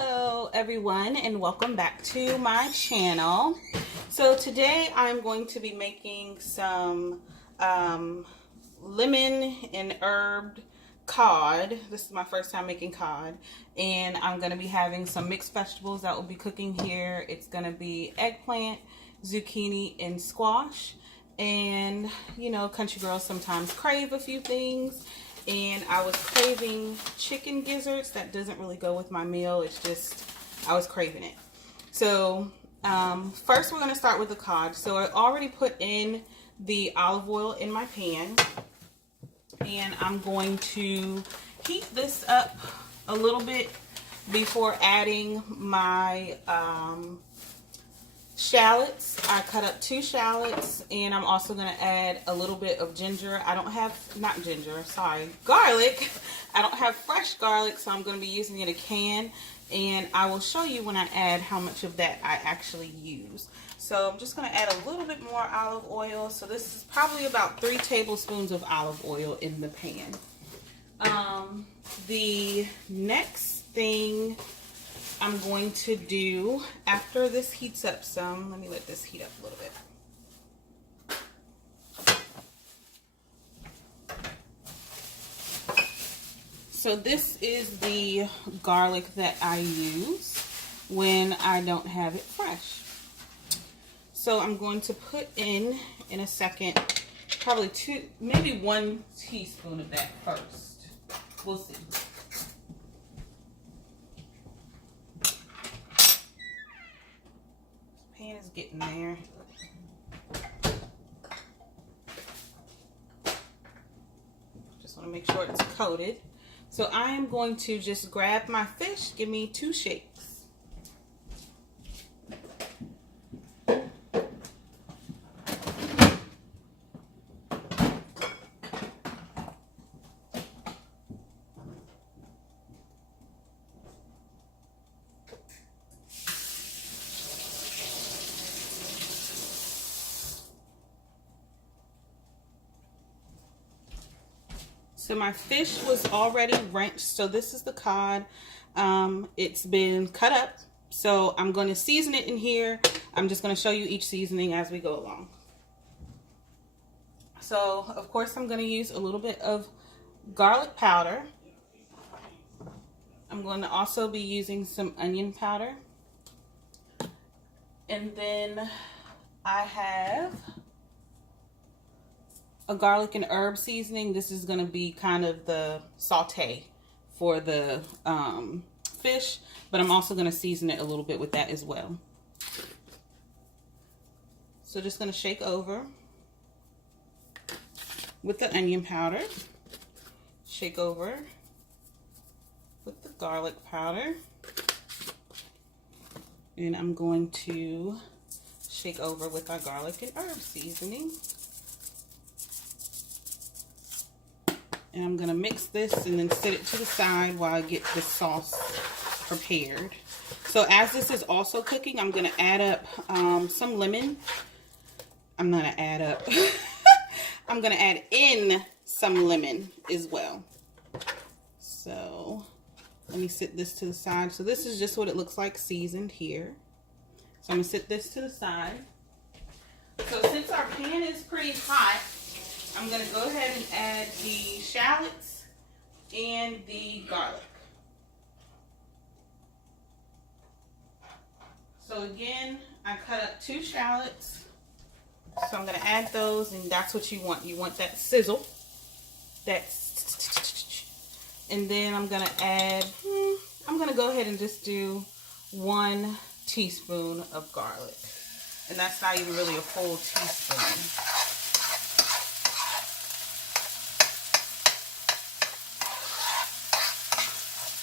Hello everyone and welcome back to my channel. So today I'm going to be making some lemon and herb cod. This is my first time making cod, and I'm going to be having some mixed vegetables that will be cooking here. It's going to be eggplant, zucchini, and squash. And you know, country girls sometimes crave a few things, and I was craving chicken gizzards. That doesn't really go with my meal. It's just I was craving it. So first we're going to start with the cod. So I already put in the olive oil in my pan, and I'm going to heat this up a little bit before adding my shallots. I cut up 2 shallots, and I'm also going to add a little bit of ginger. I don't have, not ginger, sorry, garlic. I don't have fresh garlic, so I'm going to be using in a can, and I will show you when I add how much of that I actually use. So I'm just going to add a little bit more olive oil. So this is probably about 3 tablespoons of olive oil in the pan. The next thing I'm going to do after this heats up some, let me let this heat up a little bit. So this is the garlic that I use when I don't have it fresh. So I'm going to put in a second, probably 2, maybe 1 teaspoon of that first. We'll see. Pan is getting there. Just want to make sure it's coated. So I am going to just grab my fish. Give me 2 shakes. So my fish was already rinsed. So this is the cod. It's been cut up. So I'm going to season it in here. I'm just going to show you each seasoning as we go along. So of course I'm going to use a little bit of garlic powder. I'm going to also be using some onion powder. And then I have a garlic and herb seasoning. This is going to be kind of the saute for the fish, but I'm also going to season it a little bit with that as well. So just going to shake over with the onion powder, shake over with the garlic powder, and I'm going to shake over with our garlic and herb seasoning. And I'm going to mix this and then set it to the side while I get the sauce prepared. So as this is also cooking, I'm going to add up some lemon. I'm going to add up. I'm going to add in some lemon as well. So let me set this to the side. So this is just what it looks like seasoned here. So I'm going to set this to the side. So since our pan is pretty hot, I'm going to go ahead and add the shallots and the garlic. So again, I cut up 2 shallots. So I'm going to add those, and that's what you want. You want that sizzle. And then I'm going to add, I'm going to go ahead and just do 1 teaspoon of garlic. And that's not even really a full teaspoon.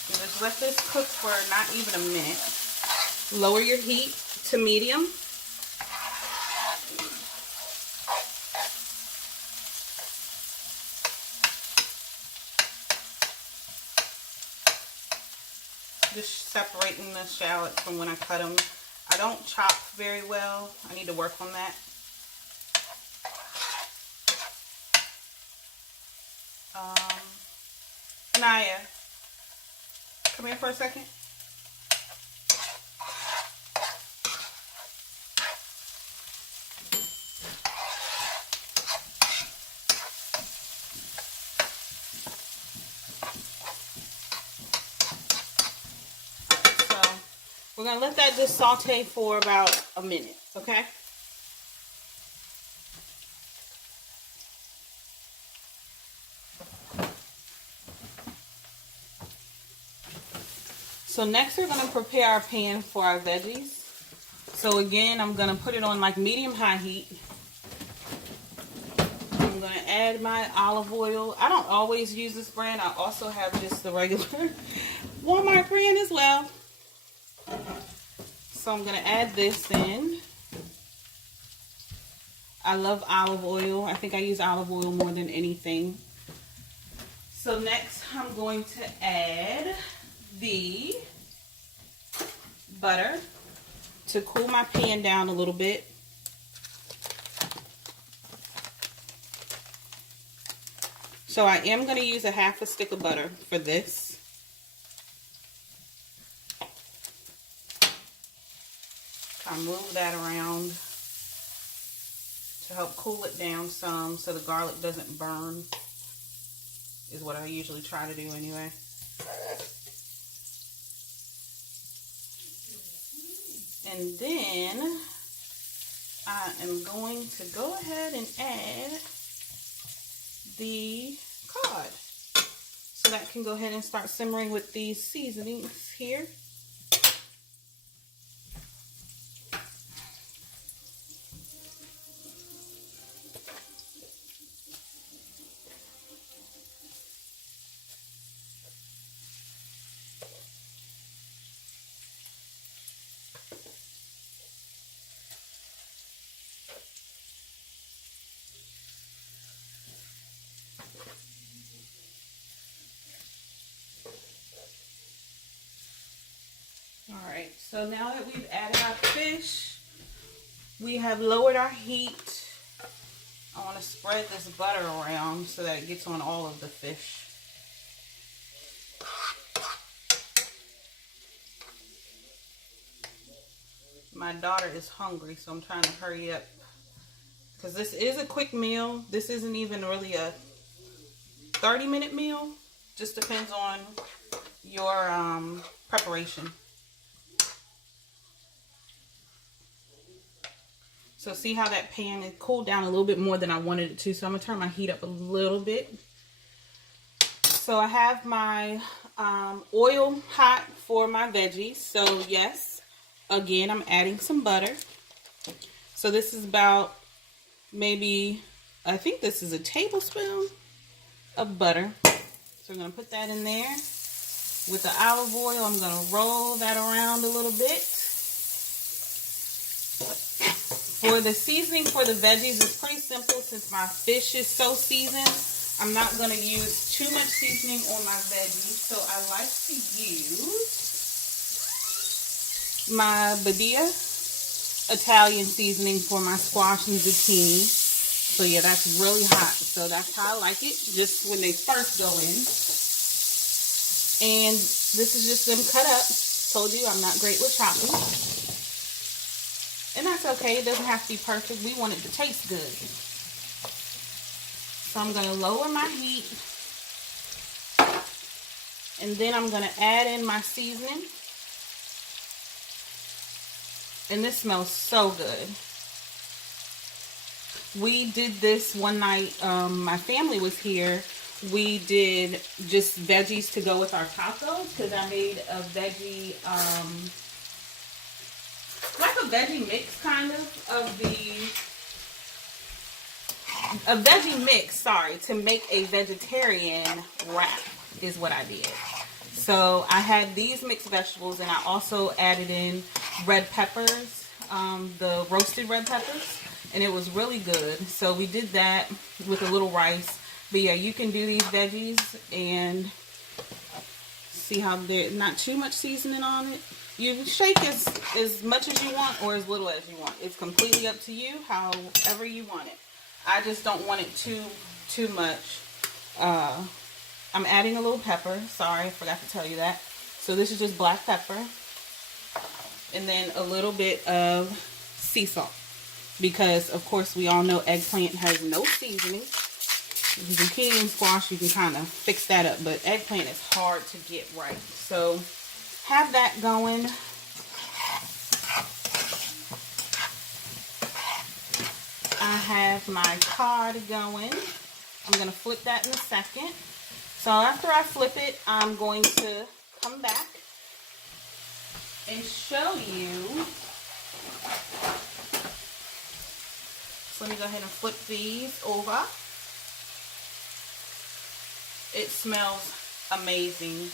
Just let this cook for not even a minute. Lower your heat to medium. Just separating the shallots from when I cut them. I don't chop very well. I need to work on that. Anaya, come here for a second. We're going to let that just saute for about a minute, okay? So next we're going to prepare our pan for our veggies. So again, I'm going to put it on like medium-high heat. I'm going to add my olive oil. I don't always use this brand. I also have just the regular Walmart brand as well. So I'm going to add this in. I love olive oil. I think I use olive oil more than anything. So next I'm going to add the butter to cool my pan down a little bit. So I am going to use a half a stick of butter for this. I move that around to help cool it down some so the garlic doesn't burn, is what I usually try to do anyway. And then I am going to go ahead and add the cod. So that can go ahead and start simmering with these seasonings here. Alright, so now that we've added our fish, we have lowered our heat. I want to spread this butter around so that it gets on all of the fish. My daughter is hungry, so I'm trying to hurry up. Because this is a quick meal. This isn't even really a 30-minute meal. Just depends on your preparation. So see how that pan is cooled down a little bit more than I wanted it to. So I'm going to turn my heat up a little bit. So I have my oil hot for my veggies. So yes, again, I'm adding some butter. So this is about maybe, I think this is a tablespoon of butter. So I'm going to put that in there. With the olive oil, I'm going to roll that around a little bit. For the seasoning for the veggies, it's pretty simple since my fish is so seasoned. I'm not going to use too much seasoning on my veggies, so I like to use my Veggies Italian seasoning for my squash and zucchini. So yeah, that's really hot, so that's how I like it, just when they first go in. And this is just them cut up. Told you I'm not great with chopping. And that's okay. It doesn't have to be perfect. We want it to taste good. So I'm going to lower my heat. And then I'm going to add in my seasoning. And this smells so good. We did this one night. My family was here. We did just veggies to go with our tacos. Because I made a veggie... like a veggie mix kind of a veggie mix, sorry, to make a vegetarian wrap is what I did. So I had these mixed vegetables and I also added in red peppers, the roasted red peppers, and it was really good. So we did that with a little rice. But yeah, you can do these veggies and see how there's not too much seasoning on it. You shake as much as you want or as little as you want. It's completely up to you, however you want it. I just don't want it too much. I'm adding a little pepper. Sorry, I forgot to tell you that. So this is just black pepper. And then a little bit of sea salt. Because, of course, we all know eggplant has no seasoning. Zucchini and squash, you can kind of fix that up. But eggplant is hard to get right. So have that going. I have my cod going. I'm going to flip that in a second. So after I flip it, I'm going to come back and show you. So let me go ahead and flip these over. It smells amazing.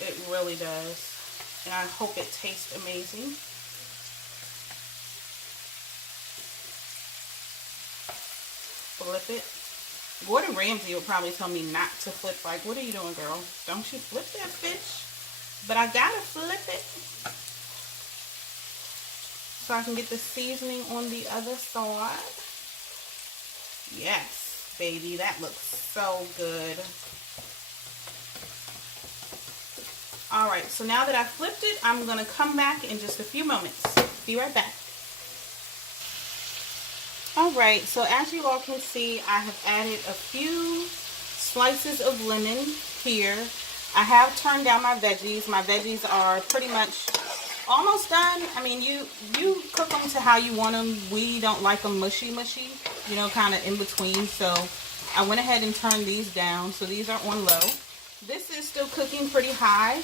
It really does. And I hope it tastes amazing. Flip it. Gordon Ramsay would probably tell me not to flip. Like, what are you doing, girl? Don't you flip that fish? But I gotta flip it so I can get the seasoning on the other side. Yes, baby, that looks so good. Alright, so now that I flipped it, I'm gonna come back in just a few moments. Be right back. Alright, so as you all can see, I have added a few slices of lemon here. I have turned down my veggies. My veggies are pretty much almost done. I mean, you cook them to how you want them. We don't like them mushy, you know, kind of in between. So I went ahead and turned these down. So these are on low. This is still cooking pretty high.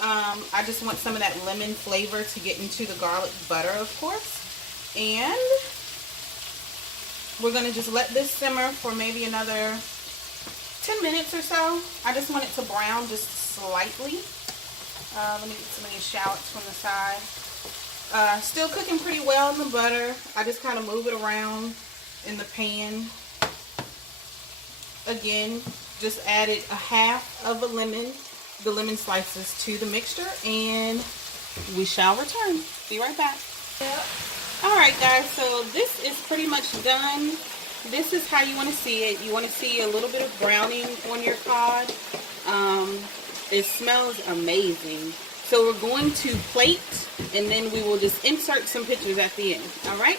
I just want some of that lemon flavor to get into the garlic butter, of course. And we're going to just let this simmer for maybe another 10 minutes or so. I just want it to brown just slightly. Let me get some of these shallots from the side. Still cooking pretty well in the butter. I just kind of move it around in the pan. Again, just added a half of a lemon, the lemon slices to the mixture, and we shall return. Be right back. Yep. Alright guys, so this is pretty much done. This is how you want to see it. You want to see a little bit of browning on your cod. It smells amazing. So we're going to plate, and then we will just insert some pictures at the end. Alright?